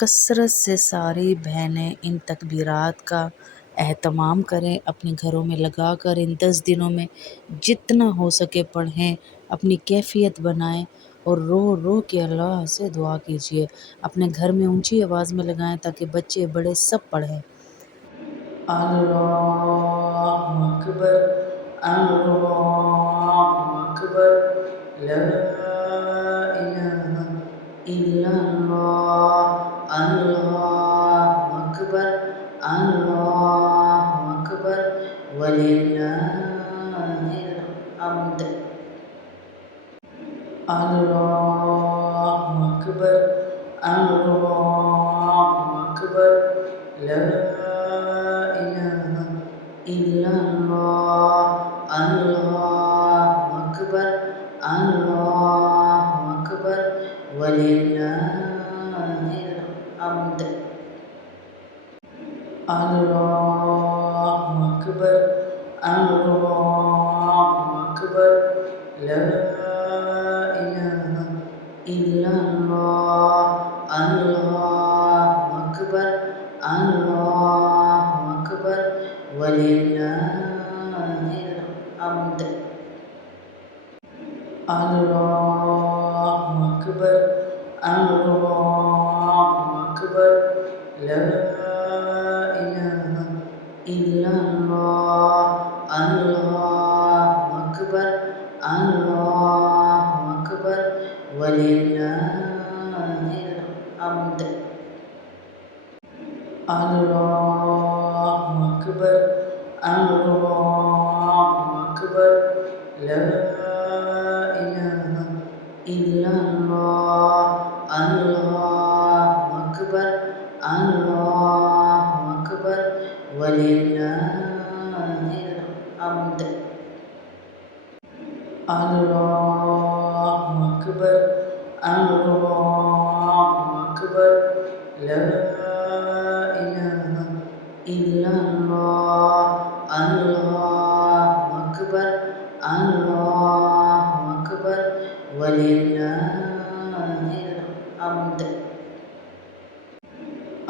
कसरत से सारी बहनें इन तकबीरात का एहतमाम करें, अपने घरों में लगा कर इन 10 दिनों में जितना हो सके पढ़ें, अपनी कैफ़ियत बनाएं और रो रो के अल्लाह से दुआ कीजिए। अपने घर में ऊंची आवाज़ में लगाएं ताकि बच्चे बड़े सब पढ़ें। अल्लाहु अकबर, अल्लाहु अकबर, ला इलाहा इल्लल्लाह, अल्लाहु अकबर, अल्लाहु अकबर, वलिल्लाहिल हम्द। अल्लाहु अकबर, अल्लाहु अकबर, ला इलाहा इल्लल्लाह, अल्लाहु अकबर, अल्लाहु अकबर, वलिल्लाहिल हम्द। अल्लाहु अकबर, अल्लाहु अकबर, ला इलाहा इल्लल्लाह, अल्लाहु अकबर, अल्लाहु अकबर, वलिल्लाहिल हम्द। अल्लाहु अकबर, अल्लाहु अकबर, ला इलाहा इल्लल्लाह, अल्लाहु अकबर, अल्लाहु अकबर, वलिल्लाहिल हम्द। अल्लाहु अकबर, अल्लाहु अकबर, ला इलाहा इल्लल्लाह, अल्लाहु अकबर, अल्लाहु अकबर, वलिल्लाहिल हम्द। अल्लाहु अकबर, अल्लाहु अकबर, ला इलाहा इल्लल्लाह, अल्लाहु अकबर, अल्लाहु अकबर, वलिल्लाहिल हम्द।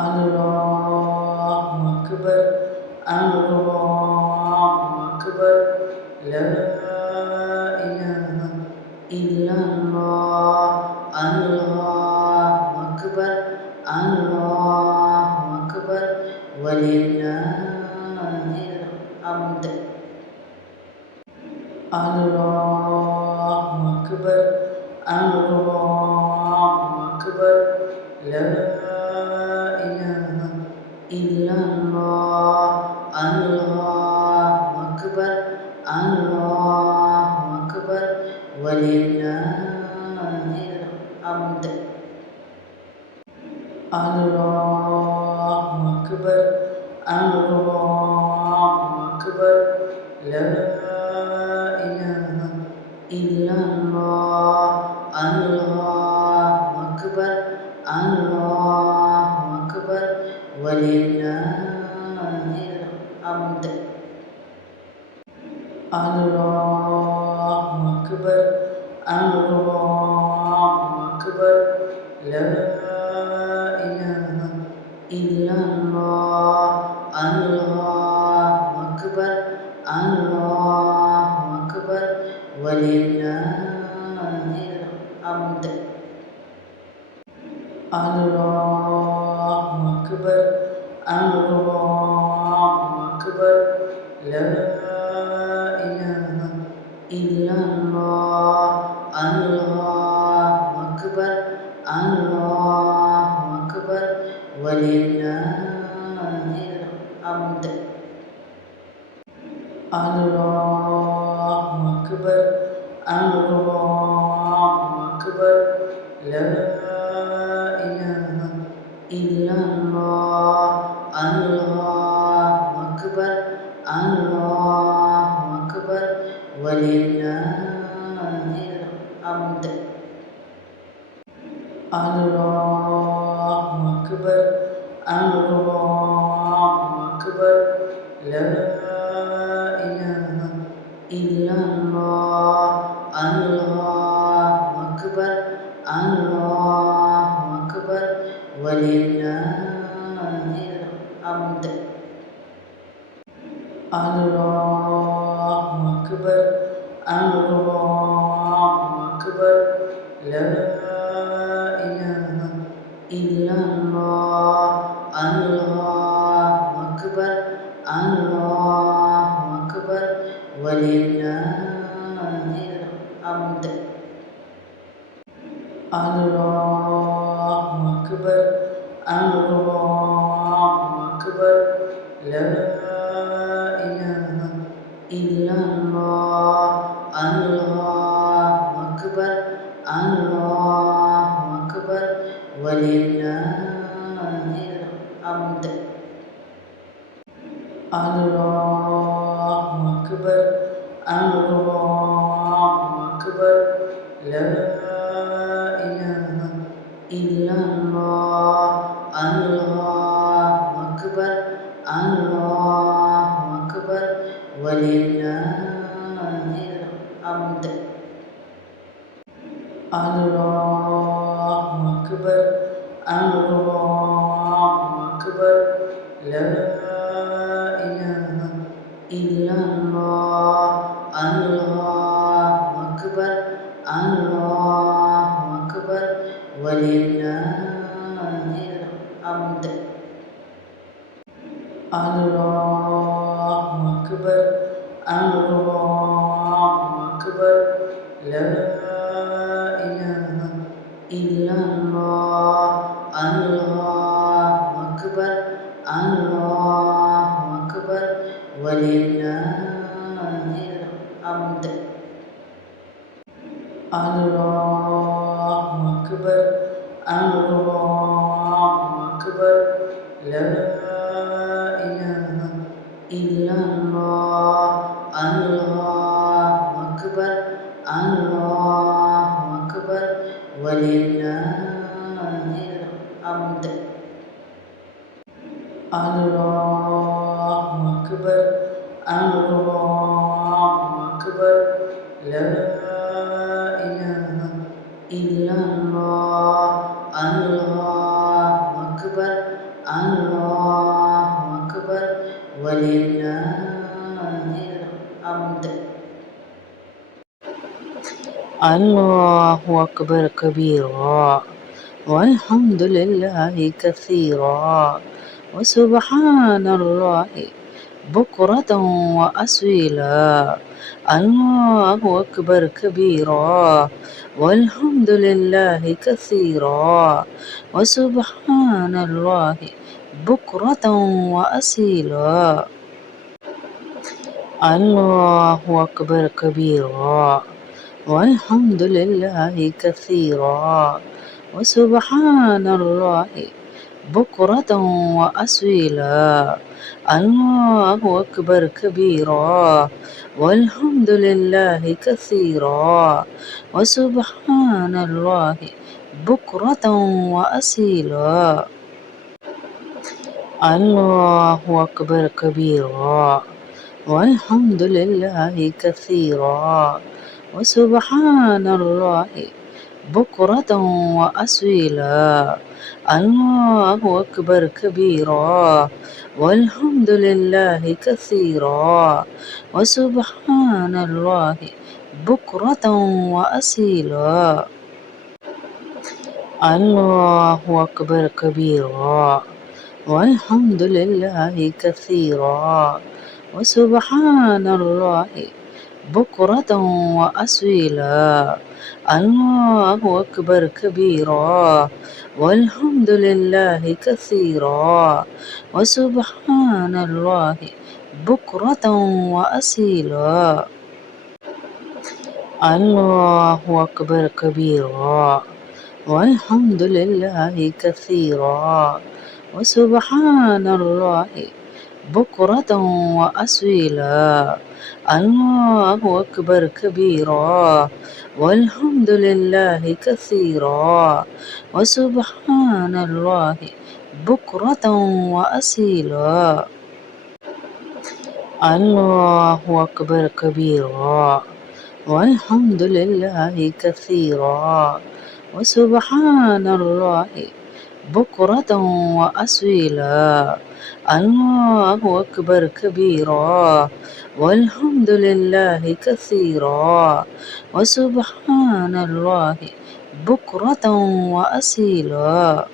अल्लाहु अकबर, अल्लाहु अकबर, ला इलाहा इल्लल्लाह, अल्लाहु अकबर, अल्लाहु अकबर, वलिल्लाहिल हम्द। अल्लाहु अकबर, अल्लाहु अकबर, ला इलाहा इल्लल्लाह, अल्लाहु अकबर, अल्लाहु अकबर, वलिल्लाहिल हम्द। अल्लाहु अकबर, अल्लाहु अकबर, ला इलाहा इल्लल्लाह, अल्लाहु अकबर, अल्लाहु अकबर, वलिल्लाहिल हम्द। अल्लाहु अकबर, अल्लाहु अकबर, ला इलाहा इल्लल्लाह, अल्लाहु अकबर, अल्लाहु अकबर, वलिल्लाहिल हम्द। अल्लाहु अकबर, अल्लाहु अकबर, ला इलाहा इल्लल्लाह, अल्लाहु अकबर, अल्लाहु अकबर, वलिल्लाहिल हम्द। अल्लाहु अकबर, अल्लाहु अकबर, ला इलाहा इल्लल्लाह, अल्लाहु अकबर, अल्लाहु अकबर, वलिल्लाहिल हम्द। अल्लाहु अकबर, अल्लाहु अकबर, ला इलाहा इल्लल्लाह, अल्लाहु अकबर, अल्लाहु अकबर, वलिल्लाहिल ولله الحمد. الله أكبر الله أكبر لا إله إلا الله الله أكبر الله أكبر ولله الحمد. الله أكبر الله أكبر لا إله إلا الله الله أكبر الله أكبر ولله الحمد. الله أكبر الله أكبر لا إله إلا الله الله أكبر الله أكبر ولله الحمد. الله أكبر الله أكبر لا إله إلا الله الله أكبر الله أكبر ولله الحمد. الله أكبر الله أكبر لا إله إلا الله الله أكبر الله أكبر ولله الحمد. الله أكبر الله أكبر لا إله إلا الله الله أكبر الله أكبر ولله الحمد. الله أكبر الله أكبر لا إله إلا الله الله أكبر الله أكبر ولله الحمد. الله أكبر كبيرا والحمد لله كثيرا وسبحان الله بكرة وأصيلا. الله أكبر كبيرا والحمد لله كثيرا وسبحان الله بكرة وأصيلا. الله أكبر كبيرا والحمد لله كثيرا وسبحان الله بكرة وأصيلا. الله أكبر كبيرا والحمد لله كثيرا وسبحان الله بكرة وأصيلا. الله أكبر كبيرا والحمد لله كثيرا وسبحان الله بكرة وأصيلا. الله أكبر كبيرا والحمد لله كثيرا وسبحان الله بكرة وأصيلا. الله أكبر كبيرا والحمد لله كثيرا وسبحان الله بكرة وأصيلا. الله أكبر كبيرا والحمد لله كثيرا وسبحان الله بكرة وأصيلا. الله أكبر كبيرا والحمد لله كثيرا وسبحان الله بكرة وأصيلا. الله أكبر كبيرا والحمد لله كثيرا وسبحان الله بكرة وأصيلا. الله أكبر كبيرا والحمد لله كثيرا وسبحان الله بكرة وأصيلا. الله أكبر كبيرا، والحمد لله كثيرا، وسبحان الله بكرة وأصيلا.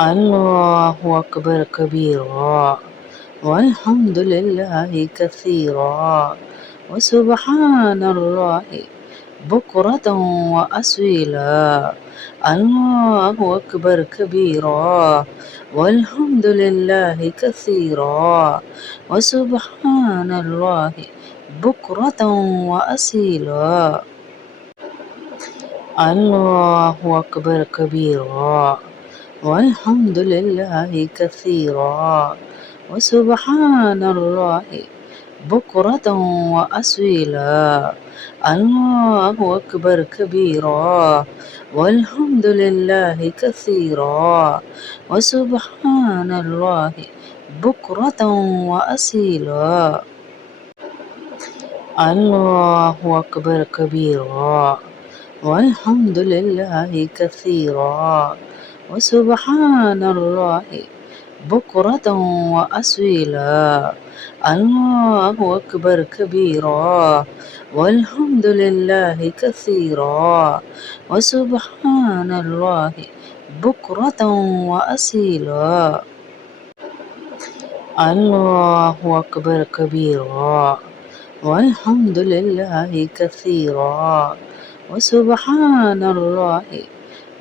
الله أكبر كبيرا، والحمد لله كثيرا، وسبحان الله بكرة وأصيلا. الله أكبر كبيرا، والحمد لله كثيرا، وسبحان الله بكرة وأصيلا. الله أكبر كبيرا، والحمد لله كثيرا، وسبحان الله بكرة وأصيلا. الله أكبر كبيرا، والحمد لله كثيرا، وسبحان الله بكرة وأصيلا. الله أكبر كبيرا، والحمد لله كثيرا، وسبحان الله بكرة وأصيلا. الله أكبر كبيرا، والحمد لله كثيرا، وسبحان الله بكرة وأصيلا. الله أكبر كبيرا، والحمد لله كثيرا، وسبحان الله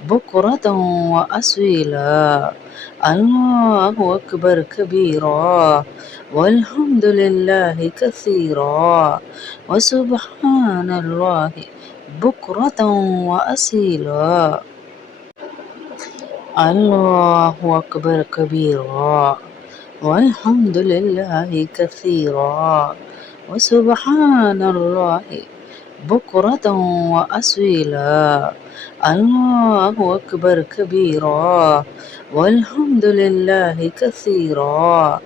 بكرة وأصيلا. الله أكبر كبيرا، والحمد لله كثيرا، وسبحان الله بكرة وأصيلا. الله أكبر كبيرا، والحمد لله كثيرا، وسبحان الله بكرة وأصيلا. الله أكبر كبيرا، والحمد لله كثيرا.